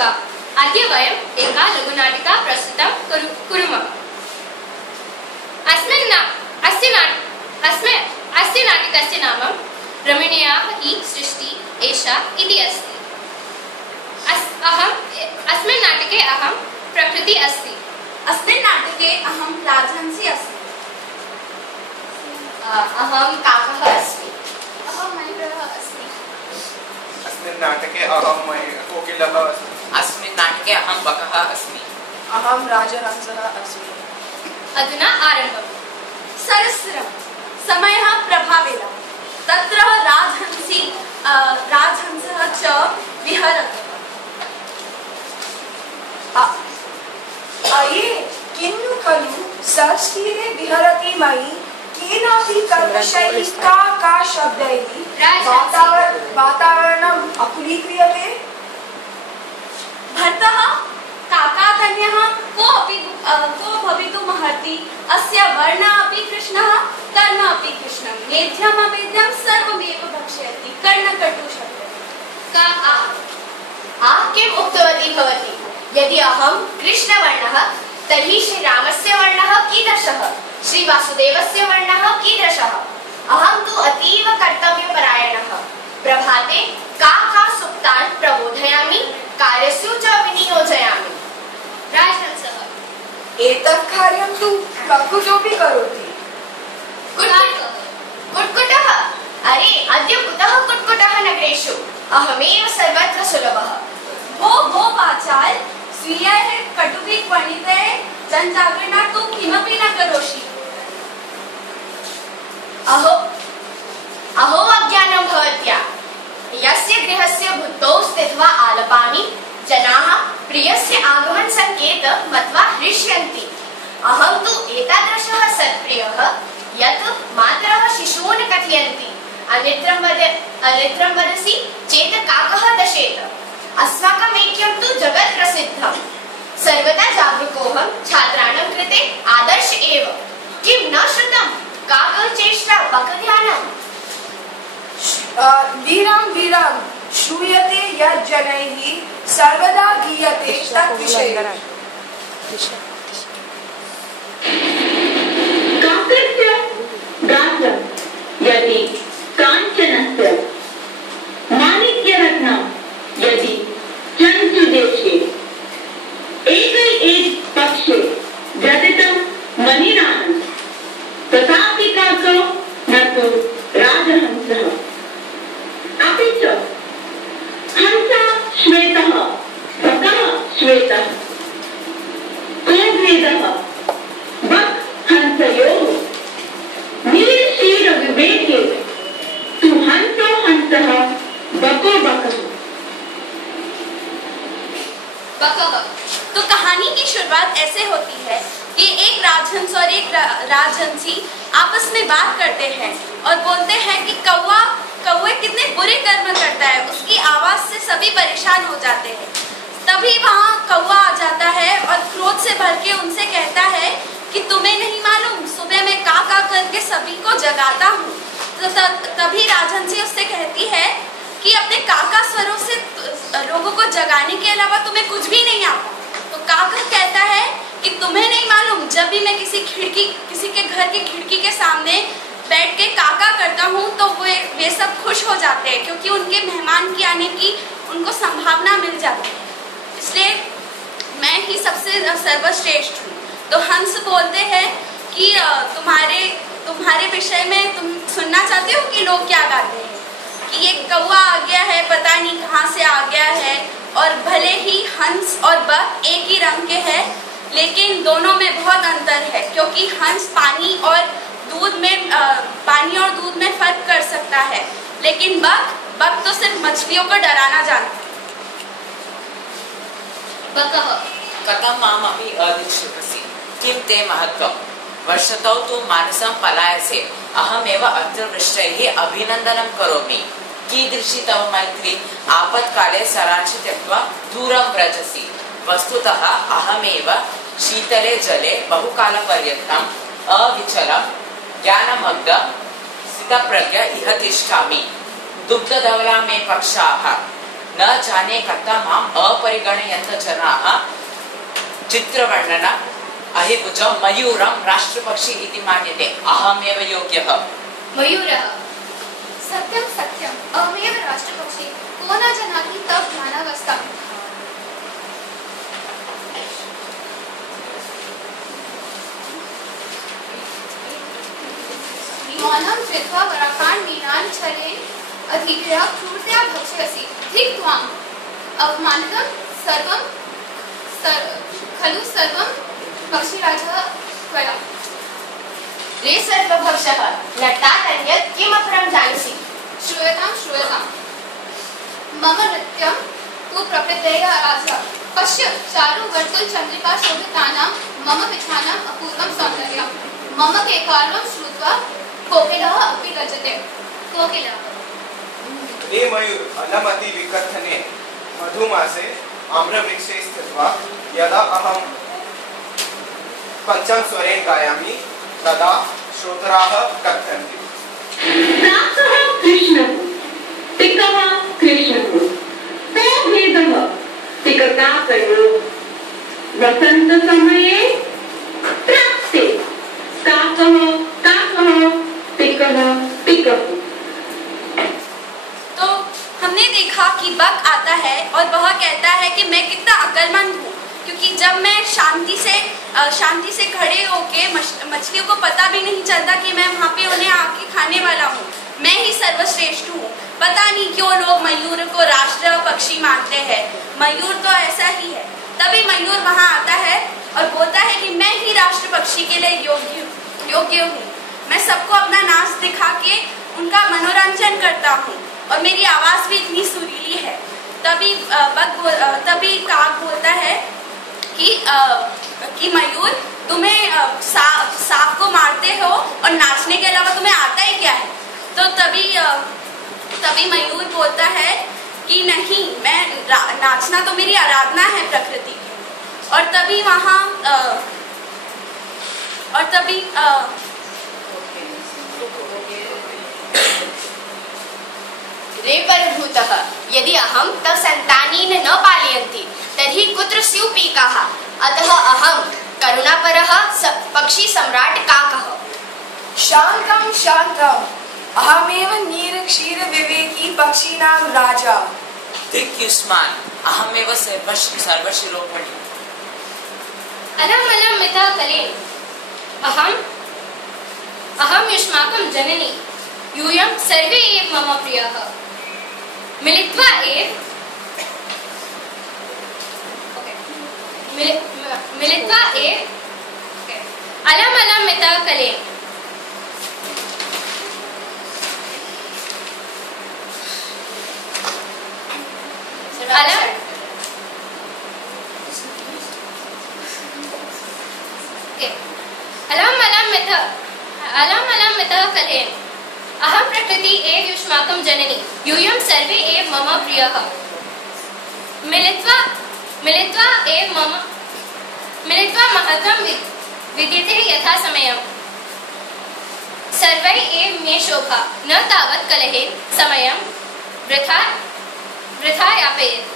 नमस्कार। अद्य वयम् एका लघुनाटिका प्रस्तुतं कुर्मः। अस्य नाटिकस्य नाम रमणीयाः हि सृष्टिः एषा इति अस्ति। अस्मिन् नाटके अहं प्रकृति अस्मि। अस्मिन् नाटके अहं राजहंसी अस्मि। अहं काकः अस्मि। अहं मयूरः अस्मि। अस्मिन् नाटके अहं कोकिलः अस्मि। अस्मिन् नाटके अहं बकः अस्मि। अहं राजहंसः अस्मि। अधुना आरम्भम्। सरस्वरं समयः प्रभावेन तत्र राजहंसः च विहरति। अये किन्नु खलु संस्कृते विहरति मयि केनापि कर्मशैली का शब्दैः वातावरणम् अकुलीक्रियते। भर्तः काकातन्यः को भवितुमर्हति। अस्य वर्णः अपि कृष्णः कर्म अपि कृष्णं मेध्यम् अमेध्यं सर्वमेव भक्षयति कर्णकटु शब्दः। किम् उक्तवती भवती? यदि अहं कृष्णवर्णः तर्हि श्रीरामस्य वर्णः कीदृशः? श्रीवासुदेवस्य वर्णः कीदृशः? अहं तु अतीव कर्तव्यपरायणः। प्रभाते का सुप्तान् प्रबोधयामि, कार्यस्य च विनियोजयामि। राजहंसः एतत् कार्यं तु प्रकृतोऽपि करोति। कुट्कुटः? अरे अद्य कुतः कुट्कुटः नगरेषु? अहमेव सर्वत्र सुलभः। भो वाचाल स्वीयैः कटुभिः वर्णितैः जनजागरणार्थं किमपि न करोषि। अहो अज्ञानं भवत्या। यस्य गृहस्य भित्तौ स्थित्वा आलपामि जनाः प्रियस्य आगमन संकेत मत्वा हृष्यन्ति। अहं तु एतादृशः सत्प्रियः यत् मातरः शिशून् कथयन्ति अनित्रं वदसि चेत् काकः दशेत। अस्माकम् ऐक्यं तु जगत् प्रसिद्धम्। सर्वदा जागरूकोऽहं छात्राणां कृते आदर्श एव। किं न श्रुतं? काकः चेष्टा बकध्यानम्। वीरां श्रूयते यत् जनैः सर्वदा गीयते तत् विषये। काकस्य गात्रं यदि काञ्चनस्य माणिक्यरत्नं यदि चञ्चुदेशे एक पक्षे जटितं मणिनाथं तथापि काको न तु राजहंसः। अपि च हंसः श्वेतः बकः श्वेतः को भेदः बक हंसयोः नीलशीलविवेके तु हंसो हंसः बको बकः। तो कहानी की शुरुआत ऐसे होती है कि एक राजहंस और एक राजहंसी आपस में बात करते हैं और बोलते हैं कि कौवे कितने बुरे कर्म करता है। उसकी आवाज से सभी परेशान हो जाते हैं। तभी वहाँ कौवा आ जाता है और क्रोध से भर के उनसे कहता है कि तुम्हें नहीं मालूम सुबह मैं का करके सभी को जगाता हूँ। तो तभी राजहंसी उससे कहती है कि अपने काका स्वरों से लोगों को जगाने के अलावा तुम्हें कुछ भी नहीं आता। तो काका कहता है कि तुम्हें नहीं मालूम जब भी मैं किसी के घर की खिड़की के सामने बैठ के काका करता हूँ तो वे सब खुश हो जाते हैं क्योंकि उनके मेहमान की आने की उनको संभावना मिल जाती है। इसलिए मैं ही सबसे सर्वश्रेष्ठ हूँ। तो हंस बोलते हैं कि तुम्हारे विषय में तुम सुनना चाहते हो कि लोग क्या गाते हैं कि ये कौवा आ गया है, पता नहीं कहाँ से आ गया है। और भले ही हंस और बक एक ही रंग के हैं लेकिन दोनों में बहुत अंतर है क्योंकि हंस पानी और दूध में फर्क कर सकता है लेकिन बक तो सिर्फ मछलियों को डराना जानता है। बकः कथं मामपि अदीक्षितसि किं ते महत्त्वं? वर्षतौ तु मानसं पलायसे अहमेव अन्तर्वृष्टैः अभिनन्दनं करोमि। कीदृशी तव मैत्री आपत्काले सराचि त्यक्त्वा दूरं व्रजसि। वस्तुतः अहमेव शीतले जले बहुकालपर्यन्तम् अविचलं ज्ञानमग्न स्थितप्रज्ञ इह तिष्ठामि। दुग्धधवला मे पक्षाः न जाने कथमाम् अपरिगणयन्त जनाः चित्रवर्णन अहिभुजं मयूरं राष्ट्रपक्षी इति मान्यते। अहमेव योग्यः। मयूरः सत्यं सत्यम् अहमेव राष्ट्रपक्षी को न जानाति तव ज्ञानावस्थाम्। मौनं कृत्वा वराकान् मीनान् छलेन अधिक्रिया क्रूरतया भक्षयसि। धिक् त्वाम् अवमानितं खलु सर्वं पक्षिराजः त्वया। रे सर्वभक्षः नटादन्यत् किमपरं जानसि। श्रूयतां श्रूयतां मम नृत्यं तु प्रकृतेः आराधः। पश्य चारु वर्तुल चन्द्रिका शोभितानां मम पिछानाम् अपूर्वं सौन्दर्यं। मम केकालं श्रुत्वा कोकिलः अपि लज्जते। कोकिलः हे मयूर अलमति विकथने मधुमासे आम्रवृक्षे स्थित्वा यदा अहं पंचम स्वरेण गायामि तदा श्रोतराः कथयन्ति। प्रातः कृष्णः पिकः कृष्णः को भेदः पिककाकयोः। वसन्तसमये प्राप्ते काकः काकः पिकः पिकः। तो हमने देखा कि बक आता है और वह कहता है कि मैं कितना अक्लमंद हूँ, क्योंकि जब मैं शांति से खड़े होके मछलियों को पता भी नहीं चलता कि मैं वहाँ पे उन्हें आके खाने वाला हूँ। मैं ही सर्वश्रेष्ठ हूँ। पता नहीं क्यों लोग मयूर को राष्ट्र पक्षी मानते हैं। मयूर तो ऐसा ही है। तभी मयूर वहाँ आता है और बोलता है कि मैं ही राष्ट्र पक्षी के लिए योग्य हूँ। मैं सबको अपना नाच दिखा के उनका मनोरंजन करता हूँ और मेरी आवाज़ भी इतनी सुरीली है। तभी काक बोलता है कि मयूर तुम्हें सांप को मारते हो और नाचने के अलावा तुम्हें आता ही क्या है। तो तभी मयूर बोलता है कि नहीं, मैं नाचना तो मेरी आराधना है प्रकृति की। और तभी रे परभूतः यदि अहं तव सन्तानीन् न पालयन्ति तर्हि कुत्र स्युः पीकाः। अतः अहं करुणापरः पक्षी सम्राट् काकः। शान्तं शान्तं अहमेव नीरक्षीर विवेकी पक्षीणां राजा। धिक् युष्मान् अहमेव सर्वशिरोमणि। अलम् अलम् मितः कलेन अहं युष्माकं जननी यूयं सर्वे एव मम प्रियः। मिलित्वा एव अलम् अलम् मितः कलेन अलम् अलम् मितः कलेन अहं प्रकृति एव युष्माकं जननी यूयं सर्वे एव मम प्रियः। मिलित्वा महत्त्वं विद्यते यथा समयम्। सर्वै एव मे शोभा न तावत् कलहेन समयं वृथा यापयेत्।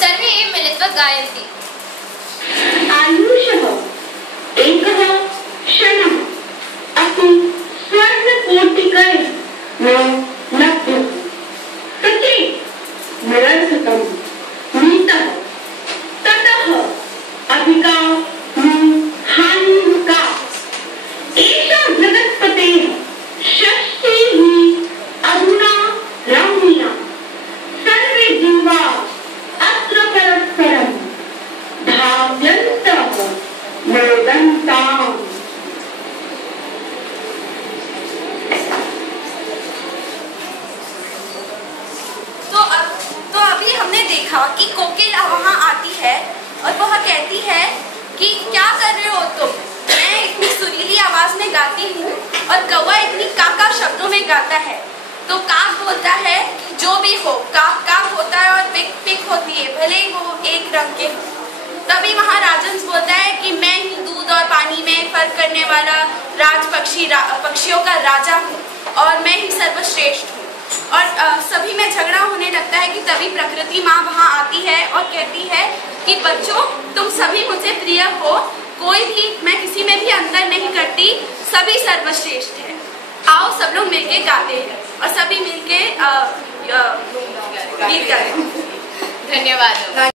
सर्वे एव मिलित्वा गायन्ति। आयुषः एकः क्षणः अपि स्वर्णकोटिकैः न लभ्यः। तते निरर्थकं नीतः ततः अधिका हानिः का। एषा जगत्पतेः षष्टिः अधुना रम्या। सर्वे जीवा अत्र परस्परं धाव्यन्तः मोदन्ताम्। तो अभी हमने देखा कि कोकिल वहाँ आती है और वह कहती है कि क्या कर रहे हो तुम। मैं इतनी सुरीली आवाज में गाती हूँ और कौवा इतनी काका शब्दों में गाता है। तो काक बोलता है कि जो भी हो, काक काक होता है और पिक पिक होती है, भले ही वो एक रंग के हो। तभी वहाँ राजहंस बोलता है कि मैं ही दूध और पानी में फर्क करने वाला पक्षियों का राजा हूँ और मैं ही सर्वश्रेष्ठ हूँ। और सभी में झगड़ा होने लगता है कि तभी प्रकृति माँ वहाँ आती है और कहती है कि बच्चों तुम सभी मुझे प्रिय हो, कोई भी मैं किसी में भी अंतर नहीं करती, सभी सर्वश्रेष्ठ है। आओ सब लोग मिलके गाते हैं और सभी मिलके गीत गाते हैं। धन्यवाद।